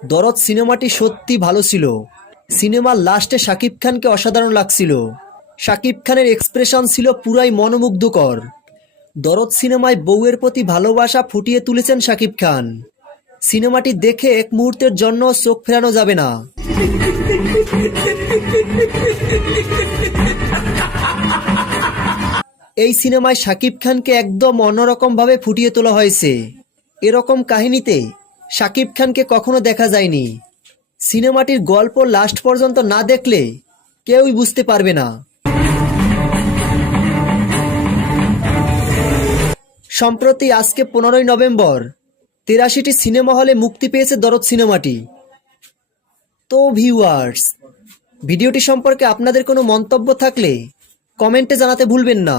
দরদ সিনেমাটি সত্যি ভালো ছিল। সিনেমার লাস্টে শাকিব খানকে অসাধারণ লাগছিল। শাকিব খানের এক্সপ্রেশন ছিল পুরাই মনোমুগ্ধকর। দরদ সিনেমায় বউয়ের প্রতি ভালোবাসা ফুটিয়ে তুলেছেন শাকিব খান। সিনেমাটি দেখে এক মুহূর্তের জন্য চোখ ফেরানো যাবে না। এই সিনেমায় শাকিব খানকে একদম অন্যরকম ভাবে ফুটিয়ে তোলা হয়েছে। এরকম কাহিনীতে শাকিব খানকে কখনো দেখা যায়নি। সিনেমাটির গল্প লাস্ট পর্যন্ত না দেখলে কেউই বুঝতে পারবে না। সম্প্রতি আজকে 15ই নভেম্বর 83টি সিনেমা হলে মুক্তি পেয়েছে দরদ সিনেমাটি। তো ভিউয়ার্স, ভিডিওটি সম্পর্কে আপনাদের কোনো মন্তব্য থাকলে কমেন্টে জানাতে ভুলবেন না।